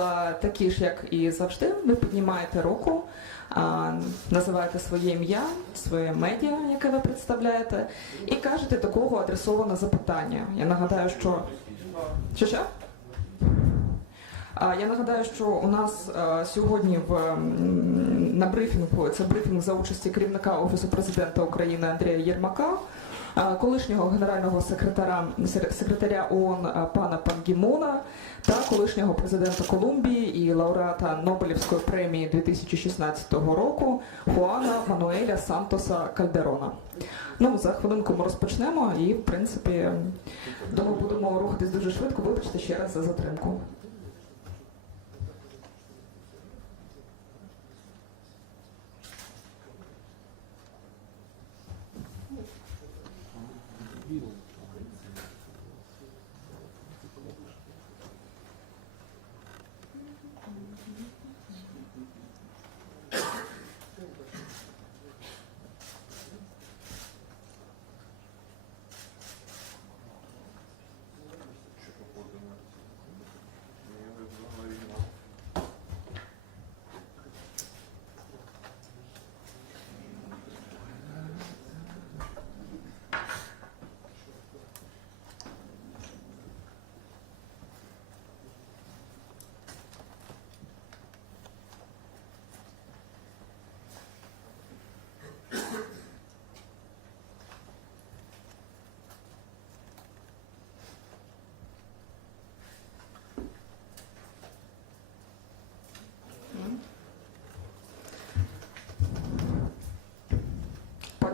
правила такі ж, як і завжди. Ви піднімаєте руку, називаєте своє ім'я, своє медіа, яке ви представляєте, і кажете, до кого адресовано запитання. Я нагадаю, що що? А, Я нагадаю, що у нас е, сьогодні в на брифінгу це брифінг за участі керівника офісу президента України Андрія Єрмака, е, колишнього генерального секретаря секретаря ООН пана Пан Гімона та колишнього президента Колумбії і лауреата Нобелівської премії 2016 року Хуана Мануеля Сантоса Кальдерона. Ну за хвилинку ми розпочнемо і, в принципі, думаю, будемо рухатись дуже швидко. Вибачте ще раз за затримку.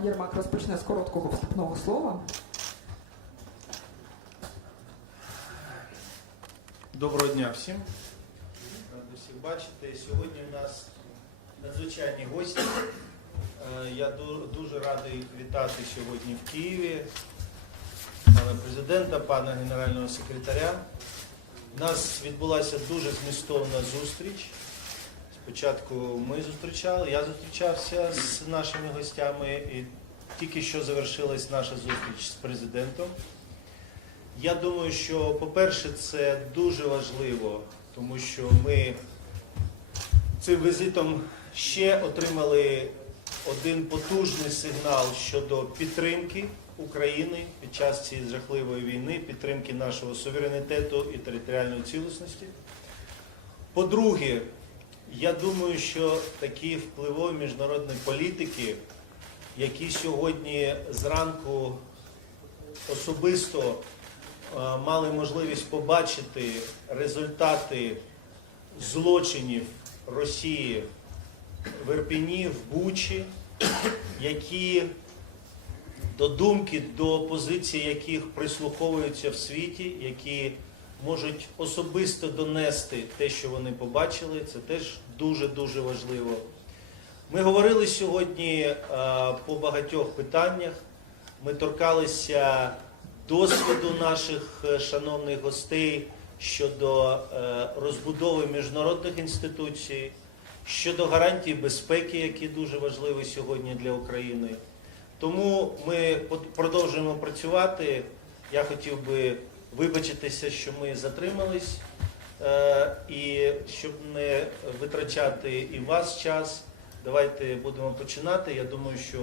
Єрмак розпочне з короткого вступного слова. Доброго дня всім. Ради всіх бачити. Сьогодні у нас надзвичайні гості. Е, Я дуже радий вітати сьогодні в Києві. Пана президента, пана генерального секретаря. У нас відбулася дуже змістовна зустріч. Спочатку ми зустрічали, я зустрічався з нашими гостями, і тільки що завершилась наша зустріч з президентом. Я думаю, що, по-перше, це дуже важливо, тому що ми цим візитом ще отримали один потужний сигнал щодо підтримки України під час цієї жахливої війни, підтримки нашого суверенітету і територіальної цілісності. По-друге, я думаю, що такі впливові міжнародні політики, які сьогодні зранку особисто е, мали можливість побачити результати злочинів Росії в Ірпіні, в Бучі, які до думки, до позиції яких прислуховуються в світі, які можуть особисто донести те, що вони побачили, це теж дуже-дуже важливо. Ми говорили сьогодні е, по багатьох питаннях. Ми торкалися досвіду наших е, шановних гостей щодо е, розбудови міжнародних інституцій, щодо гарантій безпеки, які дуже важливі сьогодні для України. Тому ми продовжуємо працювати. Я хотів би вибачитися, що ми затримались, е, і щоб не витрачати і вас час, давайте будемо починати. Я думаю, що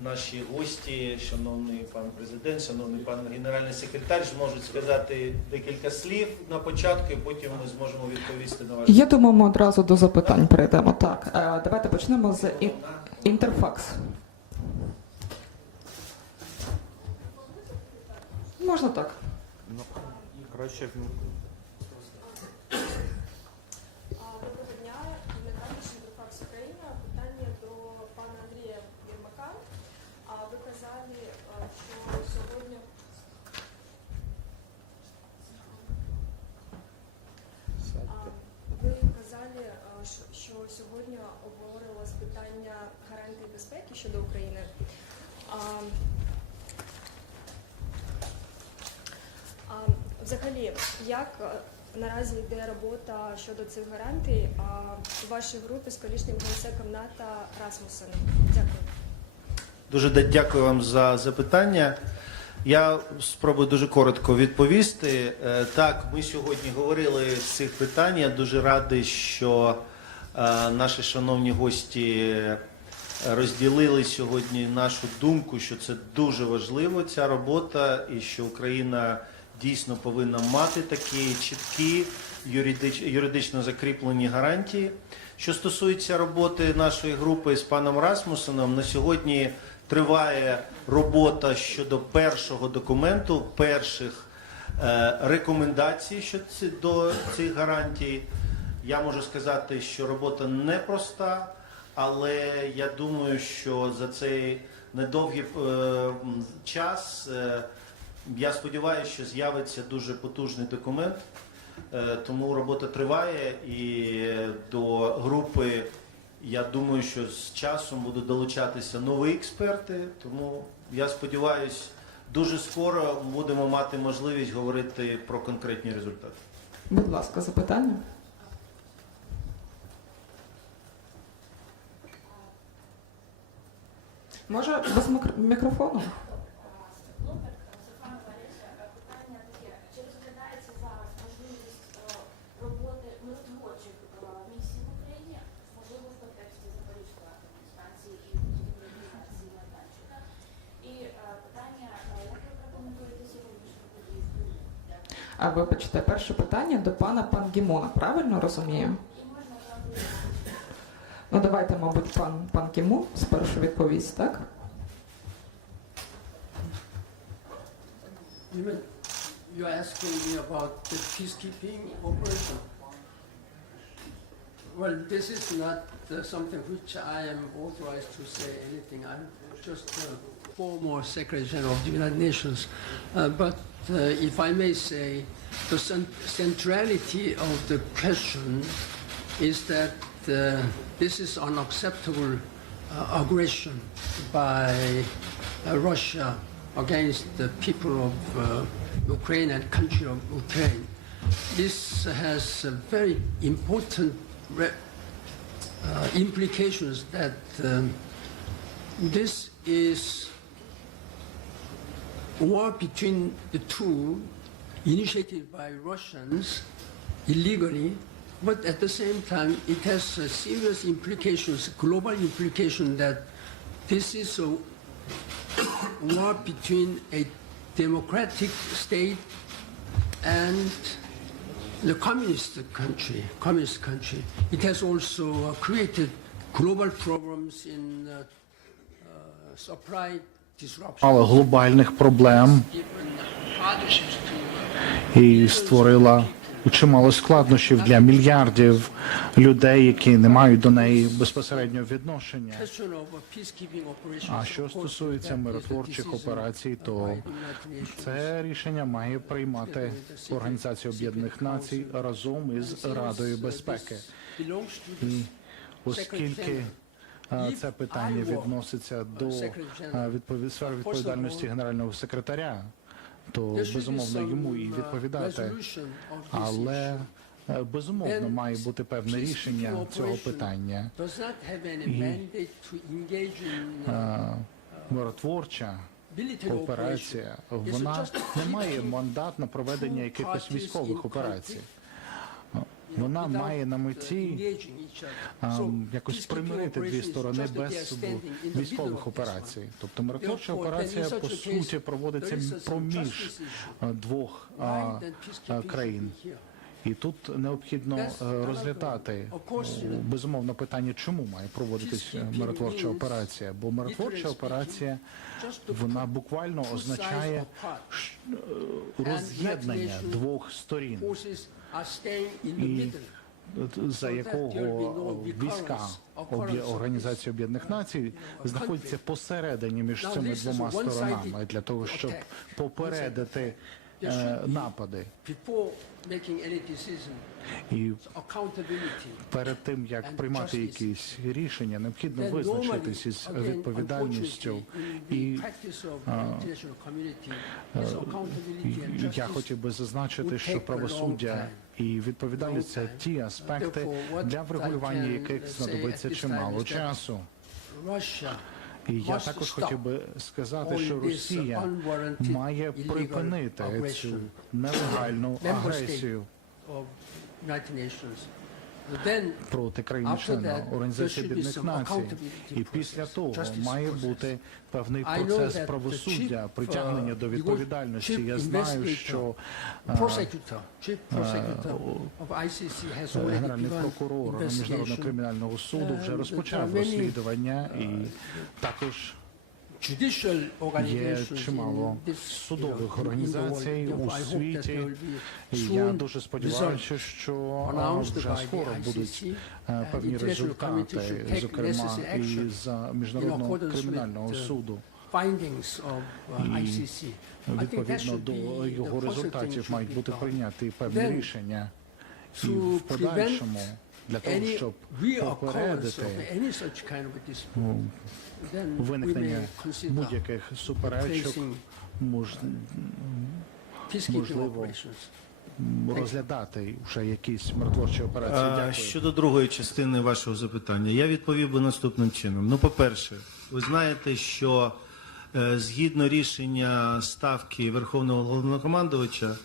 наші гості, шановний пан президент, шановний пан генеральний секретар, зможуть сказати декілька слів на початку, і потім ми зможемо відповісти на ваші Я думаю, ми одразу до запитань перейдемо. Так, е, давайте почнемо з ін- інтерфакс. Можна так. Краще Доброго дня, Неталіш Інтерфакс Україна. Питання до пана Андрія Єрмака. Ви казали, що сьогодні ви казали, що- сьогодні обговорювалось питання гарантій безпеки щодо України. А, а, Взагалі, як е, наразі йде робота щодо цих гарантій у вашій групі з колишнім генсеком НАТО Расмусеном? Дякую. Дуже дякую вам за запитання. Я спробую дуже коротко відповісти. Е, Так, ми сьогодні говорили з цих питань. Я дуже радий, що е, наші шановні гості розділили сьогодні нашу думку, що це дуже важливо, ця робота, і що Україна дійсно повинна мати такі чіткі юридич- юридично закріплені гарантії. Що стосується роботи нашої групи з паном Расмусеном, на сьогодні триває робота щодо першого документу, перших е, рекомендацій щодо до цих гарантій. Я можу сказати, що робота непроста, але я думаю, що за цей недовгий е, час е, я сподіваюся, що з'явиться дуже потужний документ. Е, Тому робота триває і до групи. Я думаю, що з часом будуть долучатися нові експерти. Тому я сподіваюся, дуже скоро будемо мати можливість говорити про конкретні результати. Будь ласка, запитання. Може, без мікрофону? Лопер, Стефана Валерія, питання таке. Чи розглядається зараз можливість е, роботи миротворчих е, місій в Україні, можливо, в контексті Запорізької атомної станції і реалізації майданчика? І е, питання, е, як ви прокоментуєте сьогоднішню подію? Дякую. А вибачте, перше питання до пана Пангімона, правильно розумію? Ну давайте, мабуть, пан пан Кіму спершу відповість, так? You you're asking me about the peacekeeping operation? Well, this is not uh, something which I am authorized to say anything. I'm just a former Secretary General of the United Nations. Uh, but uh, if I may say, the cent- centrality of the question is that uh, this is unacceptable uh, aggression by uh, Russia against the people of uh, Ukraine and country of Ukraine. This has uh, very important implications that um, this is war between the two initiated by Russians illegally, but at the same time it has uh, serious implications, global implication that this is a war between a democratic state and the communist country, communist country. It has also uh, created global problems in uh, uh, supply disruption. глобальних проблем і створила чимало складнощів для мільярдів людей, які не мають до неї безпосереднього відношення. А що стосується миротворчих операцій, то це рішення має приймати Організація Об'єднаних Націй разом із Радою безпеки. І оскільки це питання відноситься до е, сфери відповідальності генерального секретаря, то безумовно йому і uh, відповідати. Але е, безумовно має бути певне рішення цього питання. І, Е, Миротворча операція вона не має мандат на проведення якихось військових операцій. Вона має на uh, меті а, якось примирити дві сторони без військових операцій. Тобто миротворча операція по суті проводиться проміж е, двох а, а, країн. І тут необхідно е, розглядати е, безумовно питання, чому має проводитись е, миротворча операція. Бо миротворча операція вона буквально означає е, роз'єднання двох сторін. І за якого війська Організації Об'єднаних Націй знаходяться посередині між цими двома сторонами для того, щоб попередити е, напади. І перед тим як приймати якісь рішення, необхідно визначитись із відповідальністю. І І я хотів би зазначити, що правосуддя і відповідальність це ті аспекти, для врегулювання яких знадобиться чимало часу. І я також хотів би сказати, що Росія має припинити цю нелегальну агресію проти there Організації Об'єднаних Націй. І після того має бути певний процес правосуддя, притягнення uh, до відповідальності. Я знаю, що Генеральний прокурор Міжнародного кримінального суду вже розпочав розслідування, і також є чимало судових організацій у світі. І я дуже сподіваюся, що вже скоро будуть е, певні результати, зокрема і за міжнародного кримінального uh, суду. uh, І, Відповідно до його результатів мають бути прийняті певні рішення. І в подальшому для того, щоб попередити виникнення будь-яких суперечок, мож, можливо, розглядати вже якісь миротворчі операції. Дякую. Щодо другої частини вашого запитання, я відповів би наступним чином. Ну, по-перше, ви знаєте, що е, згідно рішення ставки Верховного головнокомандувача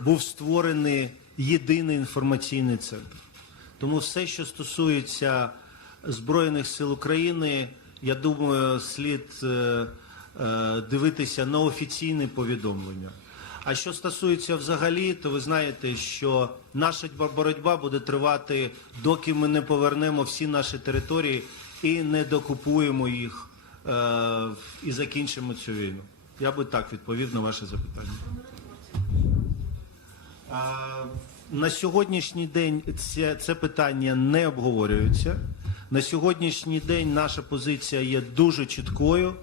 був створений єдиний інформаційний центр. Тому все, що стосується Збройних сил України, я думаю, слід е, е, дивитися на офіційне повідомлення. А що стосується взагалі, то ви знаєте, що наша боротьба буде тривати, доки ми не повернемо всі наші території і не докупуємо їх е, і закінчимо цю війну. Я би так відповів на ваше запитання. На сьогоднішній день це, це питання не обговорюється. На сьогоднішній день наша позиція є дуже чіткою.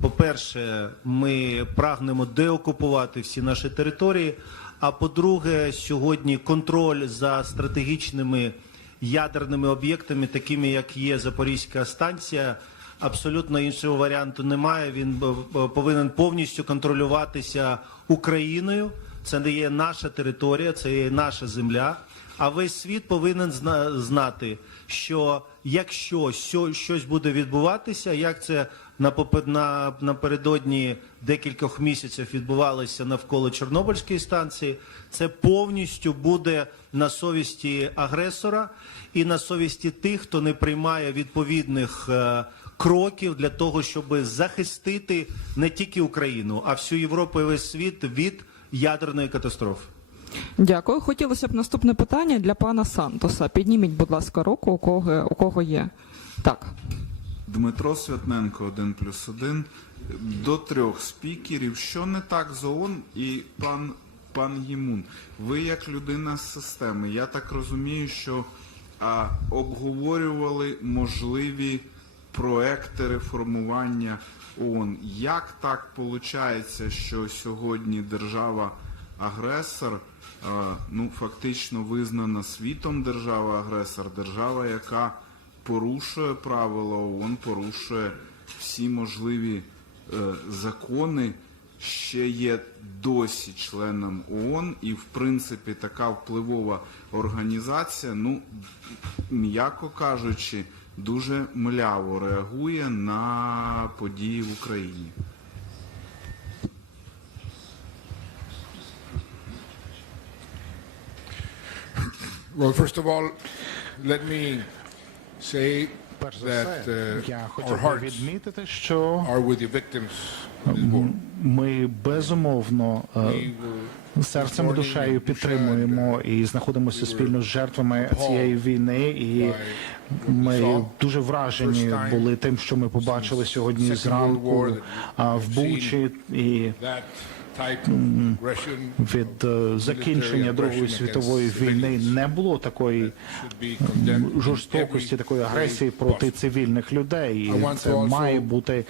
По-перше, ми прагнемо деокупувати всі наші території. А по-друге, сьогодні контроль за стратегічними ядерними об'єктами, такими як є Запорізька станція, абсолютно іншого варіанту немає. Він е, е, повинен повністю контролюватися Україною. Це не є наша територія, це є наша земля. А весь світ повинен знати, що якщо щось буде відбуватися, як це на напередодні декількох місяців відбувалося навколо Чорнобильської станції, це повністю буде на совісті агресора і на совісті тих, хто не приймає відповідних е, кроків для того, щоб захистити не тільки Україну, а всю Європу і весь світ від ядерної катастрофи. Дякую. Хотілося б наступне питання для пана Сантоса. Підніміть, будь ласка, руку, у кого, у кого є. Так. Дмитро Святненко, 1 плюс 1. До трьох спікерів. Що не так з ООН і пан, пан Ємун? Ви як людина з системи, я так розумію, що а, обговорювали можливі проекти реформування ООН. Як так виходить, що сьогодні держава-агресор, ну фактично визнана світом держава-агресор, держава, яка порушує правила ООН, порушує всі можливі е, закони, ще є досі членом ООН, і в принципі така впливова організація, ну м'яко кажучи, дуже мляво реагує на події в Україні. Well, first of all, let me say Перш за that все, uh, я our хотів би hearts відмітити, що are with the victims of this war. ми безумовно е, серцем і душею підтримуємо і знаходимося спільно з жертвами цієї війни. І ми дуже вражені були тим, що ми побачили сьогодні зранку в Бучі і від е, закінчення Другої світової війни не було такої жорстокості, такої агресії проти цивільних людей. І це має бути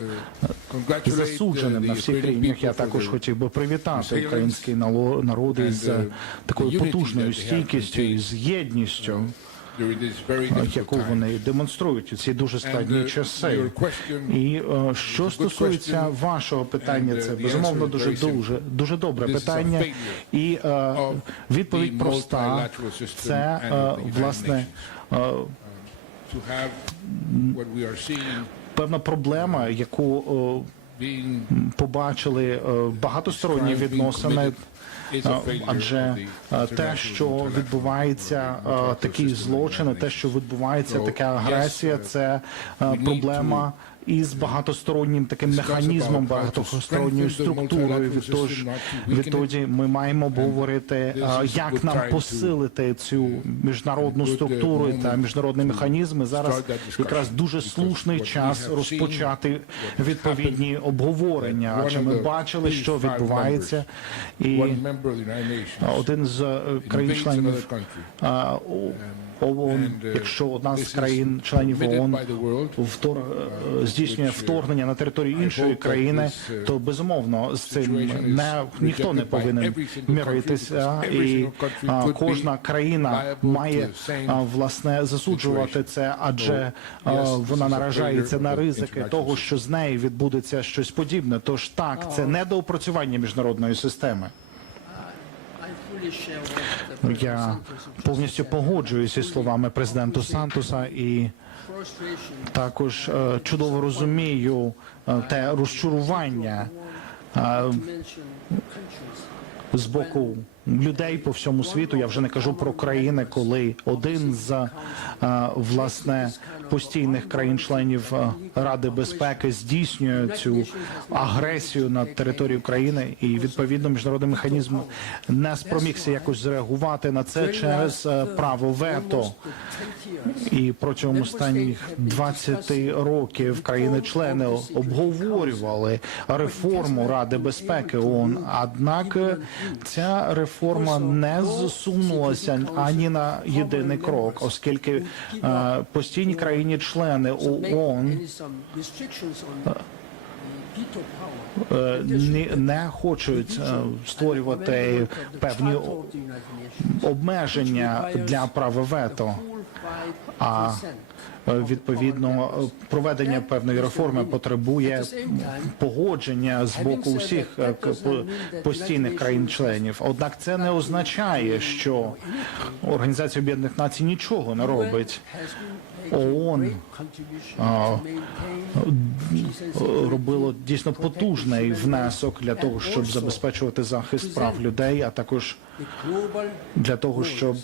Uh, uh, засудженим на всіх рівнях. Я також хотів би привітати український народ із такою потужною стійкістю і з єдністю, яку вони демонструють у ці дуже складні uh, часи. І е, що стосується вашого питання, uh, це безумовно дуже дуже дуже добре питання. І е, відповідь проста. Це е, власне. певна проблема, яку побачили багатосторонні відносини. Е, Адже е, те, що відбувається, е, in the те, що відбувається, така агресія, uh, це е, проблема із багатостороннім таким механізмом, багатосторонньою структурою. Відтож, відтоді ми маємо говорити, this is a як нам посилити цю міжнародну uh, структуру та міжнародні механізми. Зараз якраз дуже слушний час розпочати відповідні обговорення. Адже ми бачили, що відбувається, і один з е, країн-членів о- ООН, uh, якщо одна з країн-членів ООН втор... е, здійснює uh, вторгнення на територію іншої країни, uh, то безумовно з цим не ніхто не повинен міритися, і кожна країна має власне засуджувати це, адже вона наражається на ризики того, що з нею відбудеться щось подібне. Тож так, це недоопрацювання міжнародної системи. Я повністю погоджуюся із словами президента Сантоса і також е, чудово розумію е, те розчарування е, з боку людей по всьому світу. Я вже не кажу про країни, коли один з власне постійних країн-членів е, Ради безпеки здійснює цю агресію на територію країни, і відповідно міжнародний механізм не спромігся якось зреагувати на це через е, право вето. almost 10 years. І протягом останніх 20 років країни-члени обговорювали реформу Ради безпеки ООН. Однак ця реформа не зсунулася ані на єдиний крок, оскільки е, постійні країни-члени ООН е, ні- не хочуть е, створювати певні обмеження для права вето. А Е, Відповідно, е, проведення певної реформи потребує погодження з боку всіх е, к- постійних країн-членів. Однак це не означає, що Організація Об'єднаних Націй нічого не робить. ООН Робило дійсно потужний внесок для того, щоб забезпечувати захист прав людей, а також для того, щоб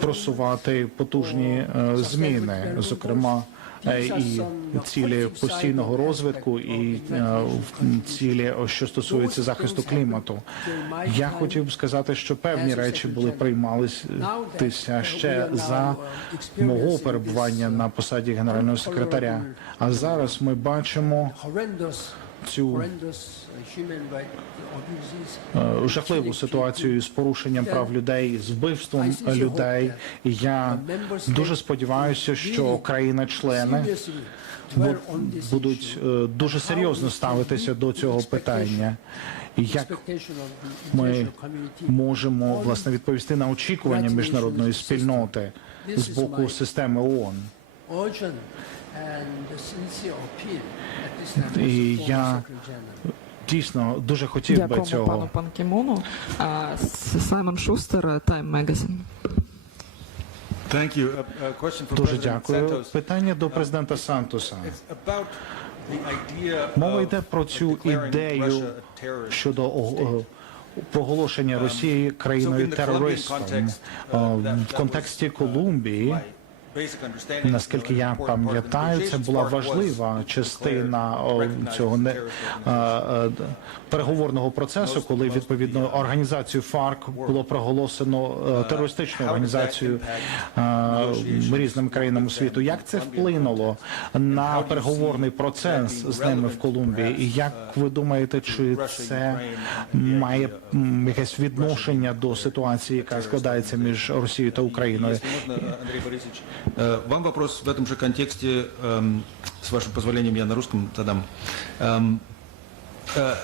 просувати потужні е, зміни, зокрема і цілі постійного розвитку, і е, цілі, що стосується захисту клімату. Я хотів б сказати, що певні речі були приймалися ще за мого перебування на посаді генерального секретаря. А зараз ми бачимо цю е, жахливу ситуацію з порушенням прав людей, з вбивством людей. Я дуже сподіваюся, що країни-члени будуть е, дуже серйозно ставитися до цього питання. Як ми можемо власне відповісти на очікування міжнародної спільноти з боку системи ООН. І я. Дійсно дуже хотів би пану цього. Пан Кімону. А, С- Саймон Шустер, Time Magazine. Дуже дякую. Питання до президента Сантоса. Мова йде про цю ідею щодо проголошення Росії країною терористом Е, uh, в контексті uh, Колумбії. Наскільки я пам'ятаю, це була важлива частина цього не переговорного процесу, коли відповідно організацію ФАРК було проголошено е, терористичною організацією е, різними країнами світу. Як це вплинуло на переговорний процес з ними в Колумбії? І як ви думаєте, чи це має якесь відношення до ситуації, яка складається між Росією та Україною? Э, вам вопрос в этом же контексте, эм, с вашим позволением, я на русском задам. Эм, э,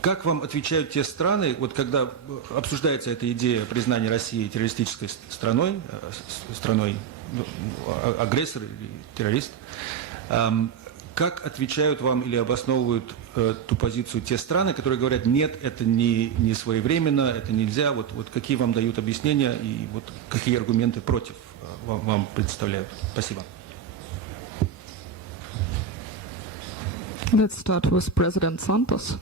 Как вам отвечают те страны, вот когда э, обсуждается эта идея признания России террористической страной, страной ну, а- агрессор или террорист, эм, как отвечают вам или обосновывают ту позицию те страны, которые говорят, нет, это не, не своевременно, это нельзя, вот, вот какие вам дают объяснения и вот какие аргументы против э, вам, вам представляют? Спасибо. Let's start with President Santos.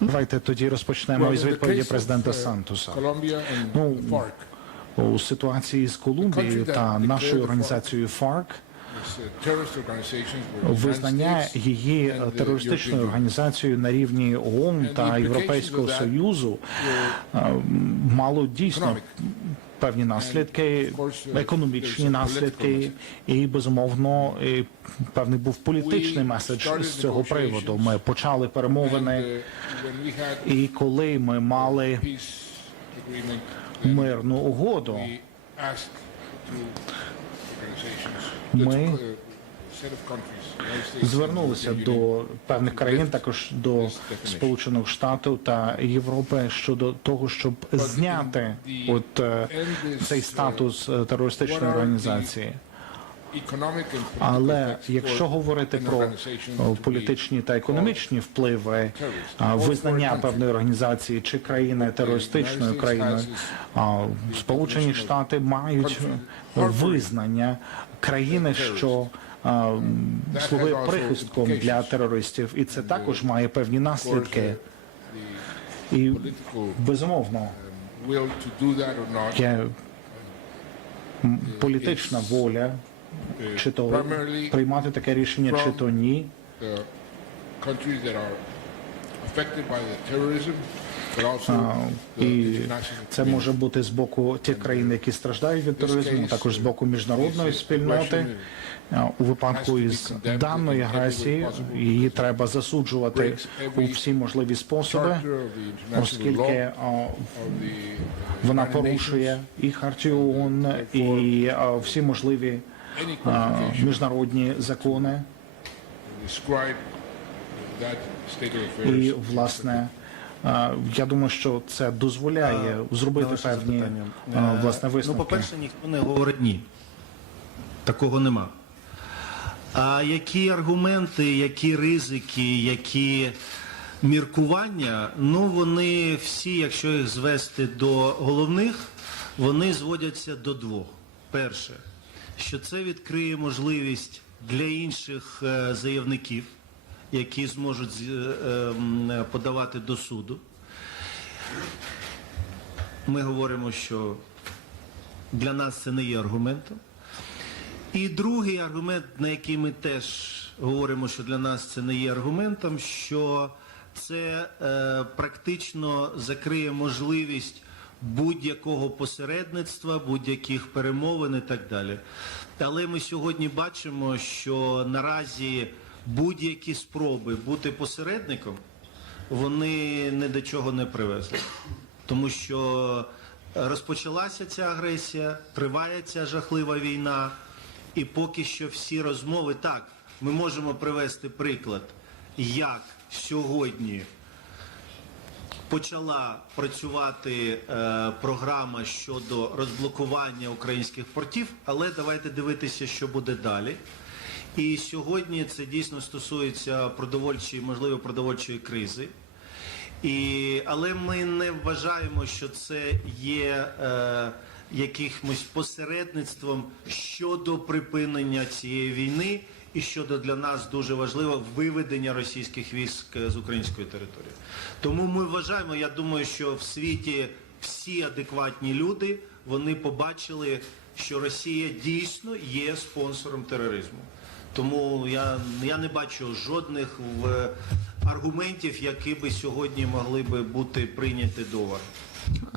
Давайте тоді розпочнемо Well, із in the відповіді case of, президента uh, Сантоса. Colombia and Ну, the FARC, У ситуації з Колумбією та нашою організацією FARC визнання її терористичною організацією на рівні ООН та Європейського Союзу е, мало дійсно певні наслідки, uh, економічні наслідки, і безумовно і певний був політичний меседж з цього приводу. Ми почали перемовини, uh, і коли ми мали мирну угоду, Ми звернулися до певних країн, також до Сполучених Штатів та Європи щодо того, щоб зняти от е, цей статус е, терористичної організації. Але якщо говорити про be політичні та економічні впливи визнання певної організації чи країни терористичною країною, Сполучені Штати мають е, визнання країни, що слугує прихистком для терористів, і це також має певні наслідки. І безумовно, є політична воля, чи то приймати таке рішення, чи то ні. І це може бути з боку тих країн, які страждають від тероризму, також з боку міжнародної спільноти. У випадку із даної агресії її треба засуджувати у всі можливі способи, оскільки вона порушує і хартію ООН, і всі можливі міжнародні закони. І власне я думаю, що це дозволяє зробити певні запитання. а, Е, Ну, по-перше, ніхто не говорить ні. Такого нема. А які аргументи, які ризики, які міркування, ну вони всі, якщо їх звести до головних, вони зводяться до двох. Перше, що це відкриє можливість для інших е, заявників, які зможуть е, ем, подавати до суду. Ми говоримо, що для нас це не є аргументом. І другий аргумент, на який ми теж говоримо, що для нас це не є аргументом, що це е, практично закриє можливість будь-якого посередництва, будь-яких перемовин і так далі. Але ми сьогодні бачимо, що наразі будь-які спроби бути посередником, вони ні до чого не привезли. Тому що розпочалася ця агресія, триває ця жахлива війна, і поки що всі розмови так, ми можемо привести приклад, як сьогодні почала працювати е, програма щодо розблокування українських портів, але давайте дивитися, що буде далі. І сьогодні це дійсно стосується продовольчої, можливо, продовольчої кризи. І, але ми не вважаємо, що це є е, якимось посередництвом щодо припинення цієї війни і щодо для нас дуже важливо виведення російських військ з української території. Тому ми вважаємо, я думаю, що в світі всі адекватні люди вони побачили, що Росія дійсно є спонсором тероризму. Тому я, я не бачу жодних в, аргументів, які би сьогодні могли би бути прийняті до.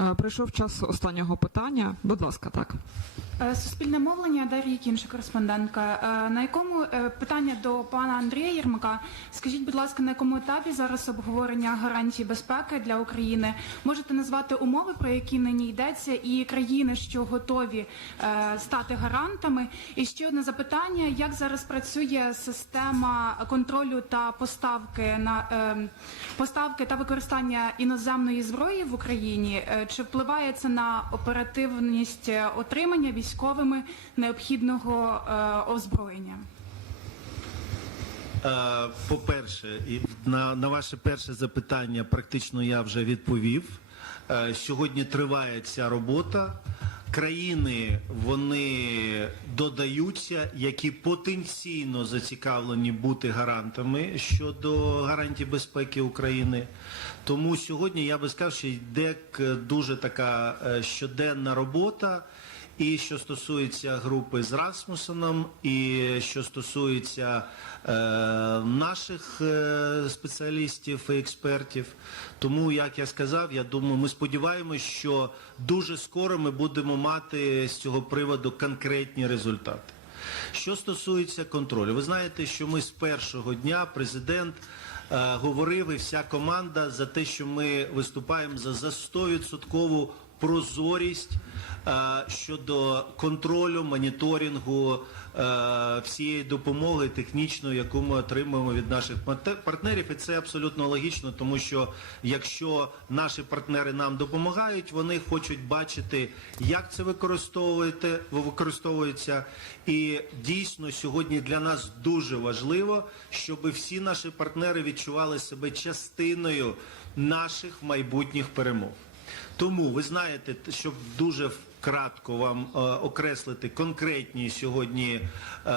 Е, Прийшов час останнього питання. Будь ласка, так. Е, Суспільне мовлення, Дар'я Кінша, кореспондентка. Е, На якому е, питання до пана Андрія Єрмака? Скажіть, будь ласка, на якому етапі зараз обговорення гарантій безпеки для України? Можете назвати умови, про які нині йдеться, і країни, що готові стати гарантами? І ще одне запитання: як зараз працює система контролю та поставки на поставки та використання іноземної зброї в Україні? Чи впливає це на оперативність отримання військовими необхідного е, озброєння? Е, По-перше, на, на ваше перше запитання практично я вже відповів. Е, Сьогодні триває ця робота. країни вони додаються, які потенційно зацікавлені бути гарантами щодо гарантій безпеки України. Тому сьогодні я би сказав, що йде дуже така щоденна робота. І що стосується групи з Расмусеном, і що стосується е, наших е, спеціалістів і експертів. Тому, як я сказав, я думаю, ми сподіваємось, що дуже скоро ми будемо мати з цього приводу конкретні результати. Що стосується контролю, ви знаєте, що ми з першого дня президент е, говорив і вся команда за те, що ми виступаємо за, за 100% прозорість е, щодо контролю, моніторингу е, всієї допомоги технічної, яку ми отримуємо від наших партнерів. І це абсолютно логічно, тому що якщо наші партнери нам допомагають, вони хочуть бачити, як це використовуєте, використовується. І дійсно сьогодні для нас дуже важливо, щоб всі наші партнери відчували себе частиною наших майбутніх перемог. Тому ви знаєте, щоб дуже кратко вам е, окреслити конкретні сьогодні е, е,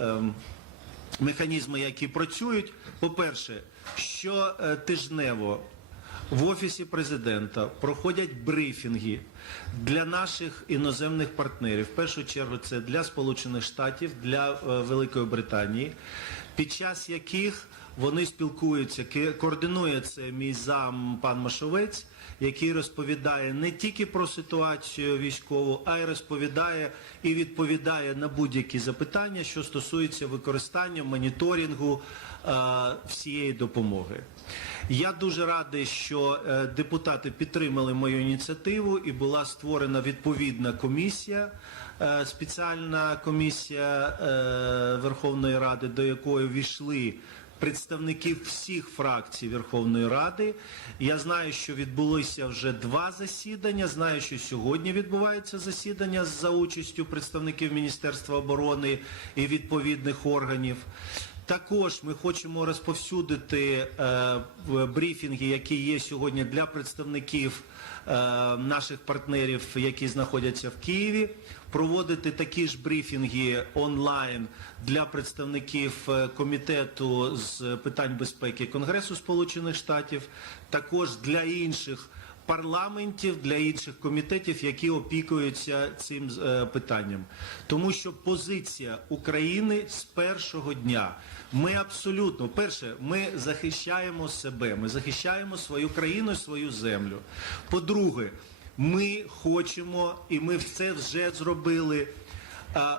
е, механізми, які працюють. По-перше, що е, тижнево в офісі президента проходять брифінги для наших іноземних партнерів. В першу чергу це для Сполучених Штатів, для е, Великої Британії, під час яких вони спілкуються, координує це мій зам пан Машовець, який розповідає не тільки про ситуацію військову, а й розповідає і відповідає на будь-які запитання, що стосуються використання моніторингу е, всієї допомоги. Я дуже радий, що е, депутати підтримали мою ініціативу і була створена відповідна комісія, е, спеціальна комісія е, Верховної Ради, до якої війшли представників всіх фракцій Верховної Ради. Я знаю, що відбулося вже два засідання. Знаю, що сьогодні відбувається засідання за участю представників Міністерства оборони і відповідних органів. Також ми хочемо розповсюдити е, брифінги, які є сьогодні для представників наших партнерів, які знаходяться в Києві, проводити такі ж брифінги онлайн для представників е, комітету з питань безпеки Конгресу Сполучених Штатів, також для інших парламентів, для інших комітетів, які опікуються цим е, питанням. Тому що позиція України з першого дня. Ми абсолютно, перше, ми захищаємо себе, ми захищаємо свою країну, свою землю. По-друге, ми хочемо, і ми це вже зробили.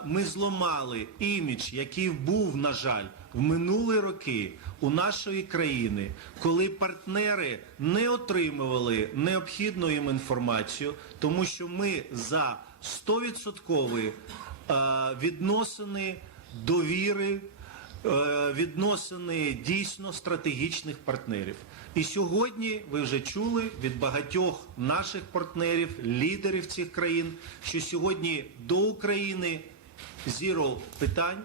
Ми зламали імідж, який був, на жаль, в минулі роки у нашої країни, коли партнери не отримували необхідну їм інформацію, тому що ми за 100% відносини довіри, е, відносини дійсно стратегічних партнерів. І сьогодні ви вже чули від багатьох наших партнерів, лідерів цих країн, що сьогодні до України зіро питань.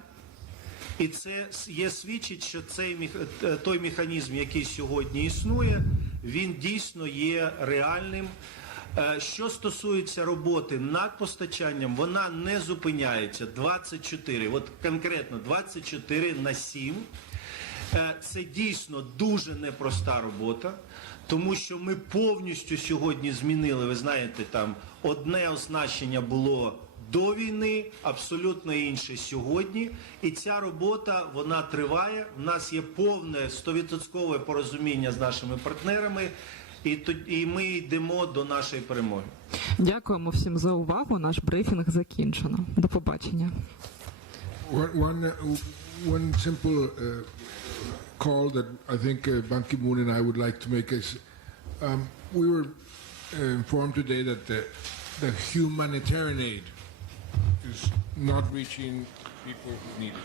І це є свідчить, що цей е, той механізм, який сьогодні існує, він дійсно є реальним. Е, Що стосується роботи над постачанням, вона не зупиняється 24, от конкретно 24 на 7. Е, Це дійсно дуже непроста робота, тому що ми повністю сьогодні змінили. Ви знаєте, там одне оснащення було до війни, абсолютно інше сьогодні. І ця робота вона триває. У нас є повне 100% порозуміння з нашими партнерами, і і ми йдемо до нашої перемоги. Дякуємо всім за увагу. Наш брифінг закінчено. До побачення. One, one, uh, one simple uh, call that I think uh, Ban Ki-moon and I would like to make is, um, we were uh, informed today that the, the humanitarian aid is not reaching people who need it.